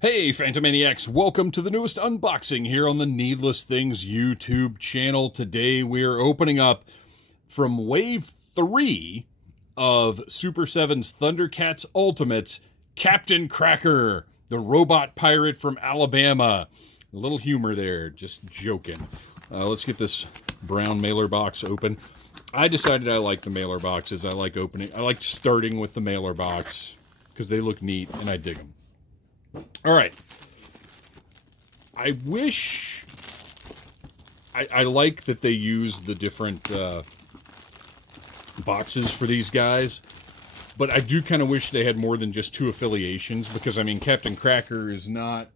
Hey, Phantomaniacs, welcome to the newest unboxing here on the Needless Things YouTube channel. Today we're opening up from Wave 3 of Super 7's ThunderCats Ultimates, Captain Cracker, the robot pirate from Alabama. A little humor there, just joking. Let's get this brown mailer box open. I decided I like the mailer boxes. I like starting with the mailer box because they look neat and I dig them. All right. I wish... I like that they use the different boxes for these guys, but I do kind of wish they had more than just two affiliations, because, I mean, Captain Cracker is not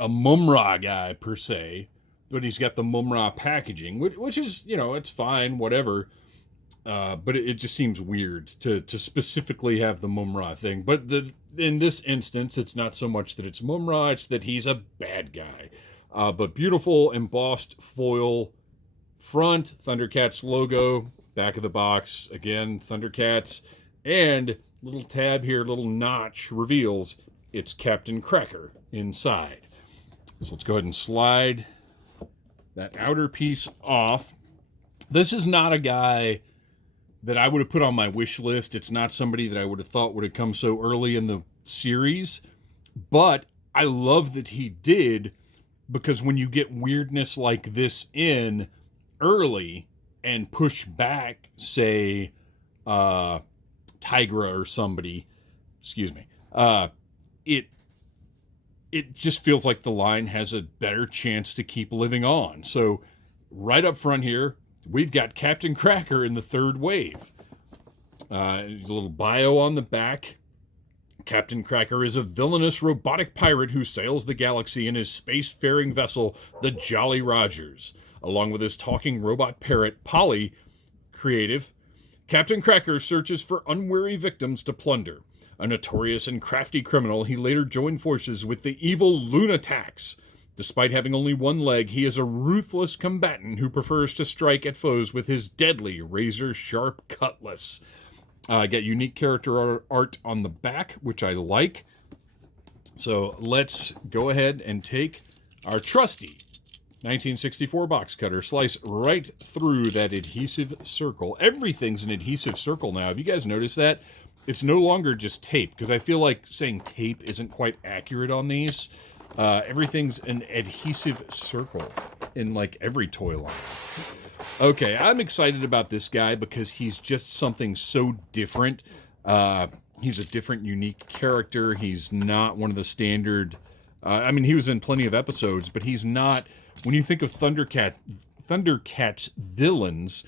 a Mumra guy, per se, but he's got the Mumra packaging, which is, you know, it's fine, whatever. But it just seems weird to specifically have the Mumra thing. But in this instance, it's not so much that it's Mumra, it's that he's a bad guy. But beautiful embossed foil front, ThunderCats logo, back of the box, again, ThunderCats, and little tab here, little notch reveals it's Captain Cracker inside. So let's go ahead and slide that outer piece off. This is not a guy that I would have put on my wish list. It's not somebody that I would have thought would have come so early in the series, but I love that he did, because when you get weirdness like this in early and push back, say, Tigra or somebody, excuse me, it just feels like the line has a better chance to keep living on. So right up front here, we've got Captain Cracker in the third wave. A little bio on the back. Captain Cracker is a villainous robotic pirate who sails the galaxy in his spacefaring vessel, the Jolly Rogers. Along with his talking robot parrot, Polly, creative, Captain Cracker searches for unwary victims to plunder. A notorious and crafty criminal, he later joined forces with the evil Lunatacs. Despite having only one leg, he is a ruthless combatant who prefers to strike at foes with his deadly razor-sharp cutlass. Got unique character art on the back, which I like. So let's go ahead and take our trusty 1964 box cutter, slice right through that adhesive circle. Everything's an adhesive circle now. Have you guys noticed that? It's no longer just tape, because I feel like saying tape isn't quite accurate on these. Everything's an adhesive circle in like every toy line. Okay, I'm excited about this guy because he's just something so different. He's a different, unique character. He's not one of the standard... I mean, he was in plenty of episodes, but he's not... When you think of ThunderCats villains,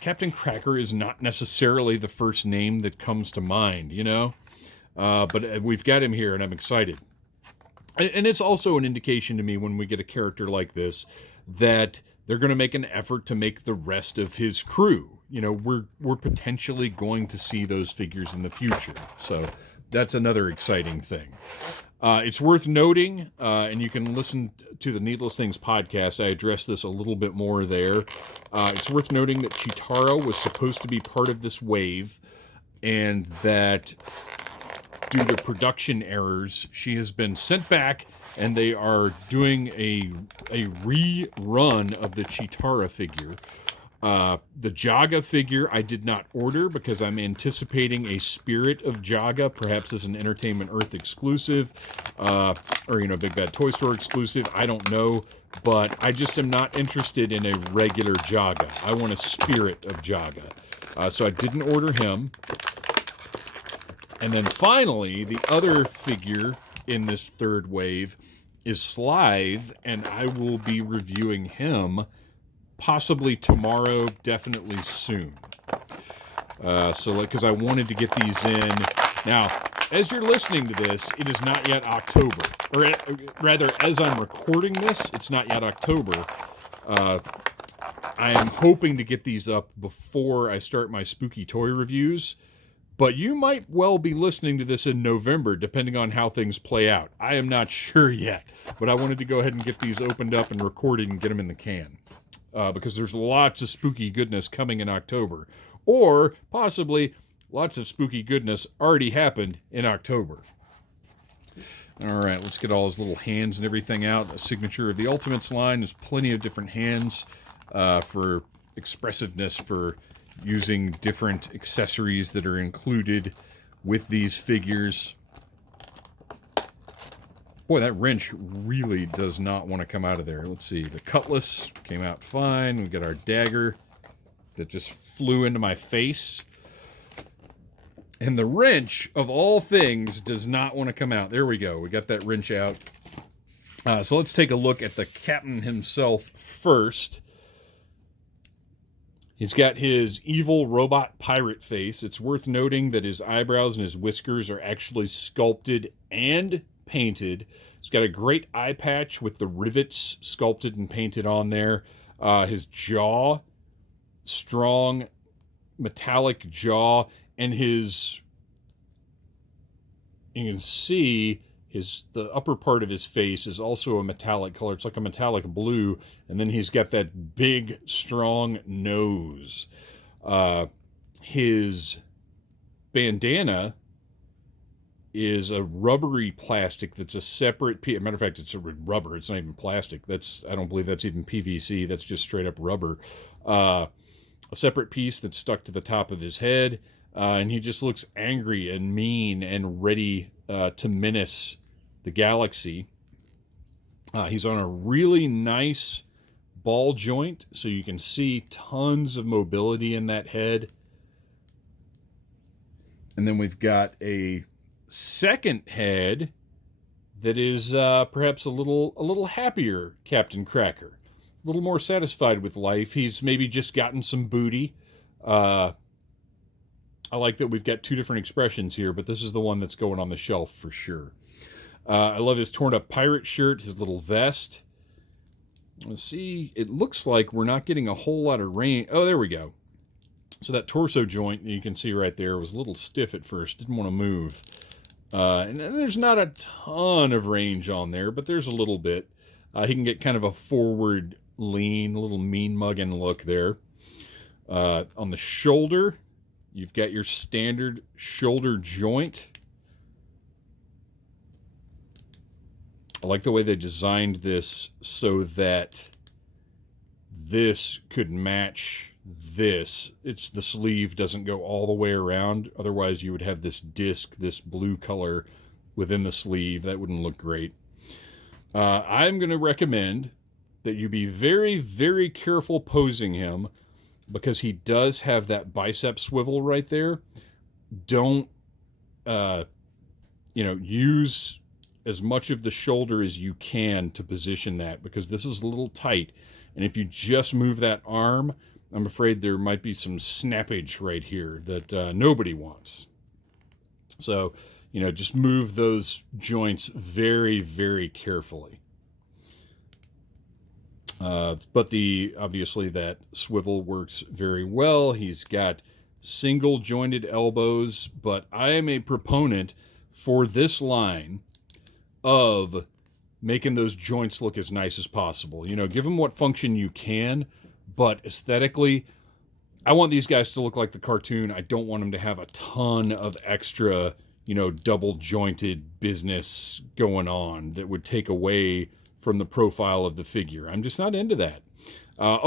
Captain Cracker is not necessarily the first name that comes to mind, you know? But we've got him here, and I'm excited. And it's also an indication to me when we get a character like this that they're going to make an effort to make the rest of his crew. You know, we're potentially going to see those figures in the future. So that's another exciting thing. It's worth noting, and you can listen to the Needless Things podcast. I addressed this a little bit more there. It's worth noting that Cheetara was supposed to be part of this wave, and that due to production errors, she has been sent back, and they are doing a rerun of the Cheetara figure. The Jaga figure I did not order because I'm anticipating a Spirit of Jaga, perhaps as an Entertainment Earth exclusive, or, you know, Big Bad Toy Store exclusive. I don't know, but I just am not interested in a regular Jaga. I want a Spirit of Jaga. So I didn't order him. And then finally, the other figure in this third wave is Slythe, and I will be reviewing him possibly tomorrow, definitely soon. Because I wanted to get these in. Now, as you're listening to this, it is not yet October. Or rather, as I'm recording this, it's not yet October. I am hoping to get these up before I start my spooky toy reviews. But you might well be listening to this in November, depending on how things play out. I am not sure yet, but I wanted to go ahead and get these opened up and recorded and get them in the can. Because there's lots of spooky goodness coming in October. Or, possibly, lots of spooky goodness already happened in October. All right, let's get all his little hands and everything out. A signature of the Ultimates line. There's plenty of different hands for expressiveness, for using different accessories that are included with these figures. Boy, that wrench really does not want to come out of there. Let's see. The cutlass came out fine. We've got our dagger that just flew into my face. And the wrench, of all things, does not want to come out. There we go. We got that wrench out. So let's take a look at the captain himself first. He's got his evil robot pirate face. It's worth noting that his eyebrows and his whiskers are actually sculpted and painted. He's got a great eye patch with the rivets sculpted and painted on there. His jaw, strong metallic jaw, and his, you can see the upper part of his face is also a metallic color. It's like a metallic blue, and then he's got that big, strong nose. His bandana is a rubbery plastic that's a separate piece. Matter of fact, it's a rubber. It's not even plastic. I don't believe that's even PVC. That's just straight up rubber. A separate piece that's stuck to the top of his head, and he just looks angry and mean and ready to menace the galaxy. He's on a really nice ball joint, so you can see tons of mobility in that head. And then we've got a second head that is perhaps a little happier Captain Cracker, a little more satisfied with life. He's maybe just gotten some booty. I like that we've got two different expressions here, but this is the one that's going on the shelf for sure. I love his torn up pirate shirt, his little vest. Let's see, it looks like we're not getting a whole lot of range. Oh, there we go. So that torso joint you can see right there was a little stiff at first, didn't want to move. And there's not a ton of range on there, but there's a little bit. He can get kind of a forward lean, a little mean mugging look there. On the shoulder, you've got your standard shoulder joint. I like the way they designed this so that this could match this. The sleeve doesn't go all the way around. Otherwise, you would have this disc, this blue color within the sleeve. That wouldn't look great. I'm going to recommend that you be very, very careful posing him because he does have that bicep swivel right there. Don't, use as much of the shoulder as you can to position that because this is a little tight. And if you just move that arm, I'm afraid there might be some snappage right here that nobody wants. So, just move those joints very, very carefully. But obviously that swivel works very well. He's got single jointed elbows, but I am a proponent for this line of making those joints look as nice as possible. Give them what function you can, but aesthetically, I want these guys to look like the cartoon. I don't want them to have a ton of extra, double jointed business going on that would take away from the profile of the figure. I'm just not into that.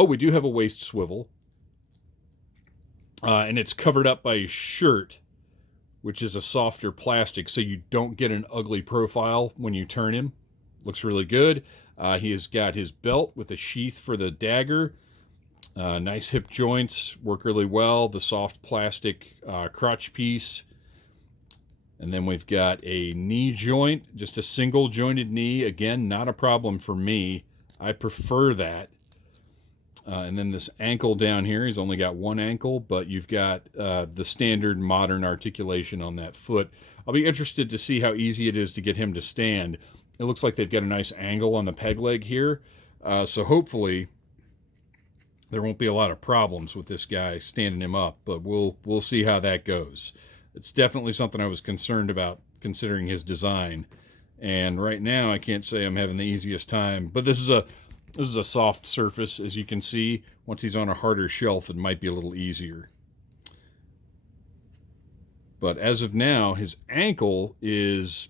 We do have a waist swivel. And it's covered up by a shirt, which is a softer plastic, so you don't get an ugly profile when you turn him. Looks really good. He has got his belt with a sheath for the dagger. Nice hip joints, work really well. The soft plastic crotch piece. And then we've got a knee joint, just a single jointed knee. Again, not a problem for me. I prefer that. And then this ankle down here, he's only got one ankle, but you've got the standard modern articulation on that foot. I'll be interested to see how easy it is to get him to stand. It looks like they've got a nice angle on the peg leg here. So hopefully there won't be a lot of problems with this guy standing him up, but we'll see how that goes. It's definitely something I was concerned about considering his design. And right now I can't say I'm having the easiest time, but this is a soft surface, as you can see. Once he's on a harder shelf, it might be a little easier. But as of now, his ankle is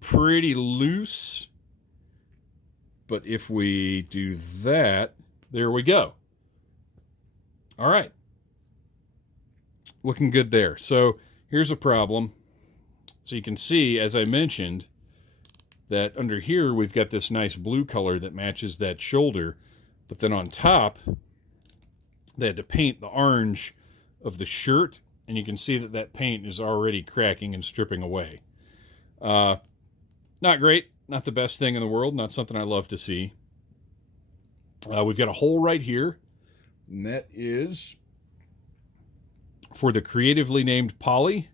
pretty loose. But if we do that, there we go. All right. Looking good there. So here's a problem. So you can see, as I mentioned, that under here we've got this nice blue color that matches that shoulder. But then on top, they had to paint the orange of the shirt. And you can see that that paint is already cracking and stripping away. Not great. Not the best thing in the world. Not something I love to see. We've got a hole right here. And that is for the creatively named Polly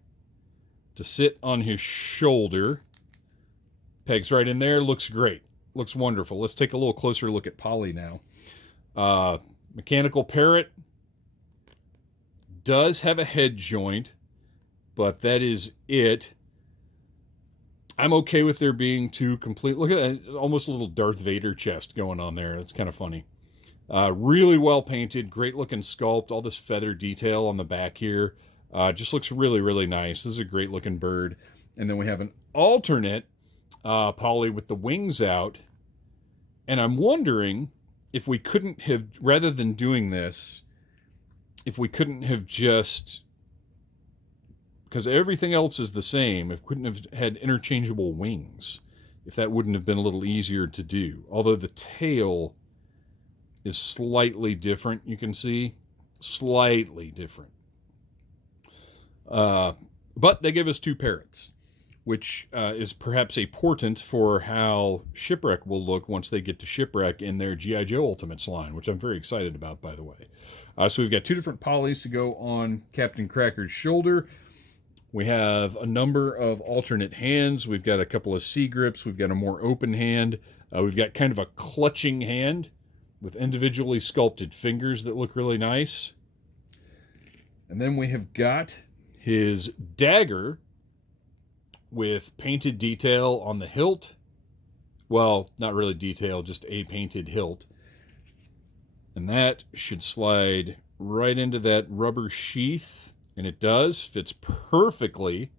to sit on his shoulder. Pegs right in there. Looks great. Looks wonderful. Let's take a little closer look at Polly now. Mechanical parrot does have a head joint, but that is it. I'm okay with there being two complete... Look at that. It's almost a little Darth Vader chest going on there. That's kind of funny. Really well painted. Great looking sculpt. All this feather detail on the back here. Just looks really, really nice. This is a great looking bird. And then we have an alternate Polly with the wings out. And I'm wondering if we couldn't have, rather than doing this, if we couldn't have just... Because everything else is the same. If we couldn't have had interchangeable wings, if that wouldn't have been a little easier to do. Although the tail is slightly different, you can see. Slightly different. But they give us two parrots, which is perhaps a portent for how Shipwreck will look once they get to Shipwreck in their G.I. Joe Ultimates line, which I'm very excited about, by the way. So we've got two different Pollys to go on Captain Cracker's shoulder. We have a number of alternate hands. We've got a couple of C-grips. We've got a more open hand. We've got kind of a clutching hand with individually sculpted fingers that look really nice. And then we have got his dagger with painted detail on the hilt. Well, not really detail, just a painted hilt. And that should slide right into that rubber sheath. And it does. Fits perfectly.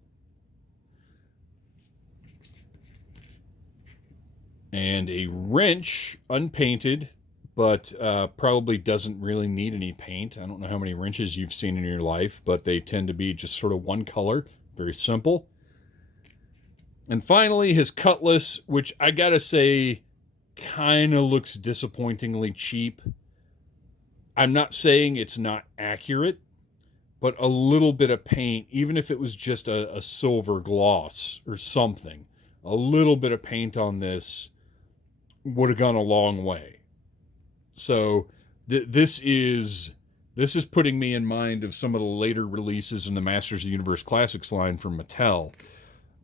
And a wrench, unpainted, but probably doesn't really need any paint. I don't know how many wrenches you've seen in your life, but they tend to be just sort of one color. Very simple. And finally, his cutlass, which I gotta say, kind of looks disappointingly cheap. I'm not saying it's not accurate, but a little bit of paint, even if it was just a silver gloss or something, a little bit of paint on this would have gone a long way. So this is putting me in mind of some of the later releases in the Masters of the Universe Classics line from Mattel,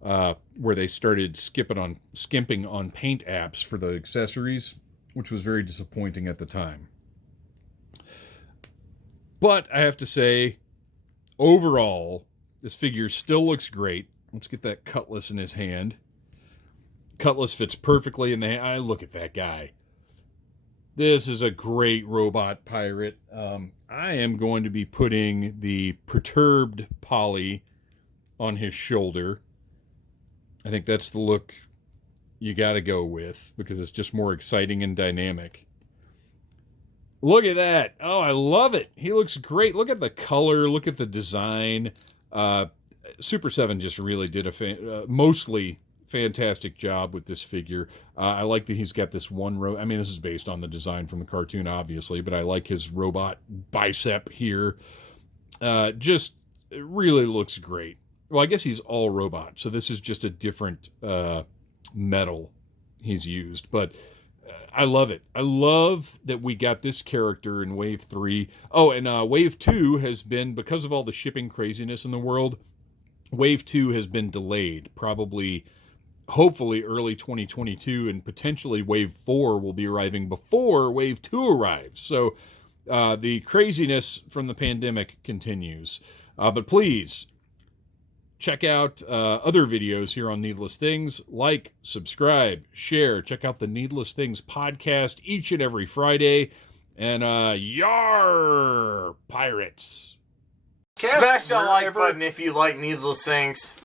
where they started skimping on paint apps for the accessories, which was very disappointing at the time. But I have to say, overall, this figure still looks great. Let's get that cutlass in his hand. Cutlass fits perfectly in the hand. Look at that guy. This is a great robot pirate. I am going to be putting the perturbed Polly on his shoulder. I think that's the look you got to go with because it's just more exciting and dynamic. Look at that. Oh, I love it. He looks great. Look at the color. Look at the design. Super 7 just really did a mostly fantastic job with this figure. I like that he's got this one row. I mean, this is based on the design from the cartoon, obviously, but I like his robot bicep here. Just it really looks great. Well, I guess he's all robot, so this is just a different metal he's used, but I love it. I love that we got this character in Wave 3. Oh, and Wave 2 has been, because of all the shipping craziness in the world, Wave 2 has been delayed. Probably, hopefully, early 2022, and potentially Wave 4 will be arriving before Wave 2 arrives. So the craziness from the pandemic continues. But please, check out other videos here on Needless Things. Like, subscribe, share. Check out the Needless Things podcast each and every Friday. And yar, pirates. Smash that like button if you like Needless Things.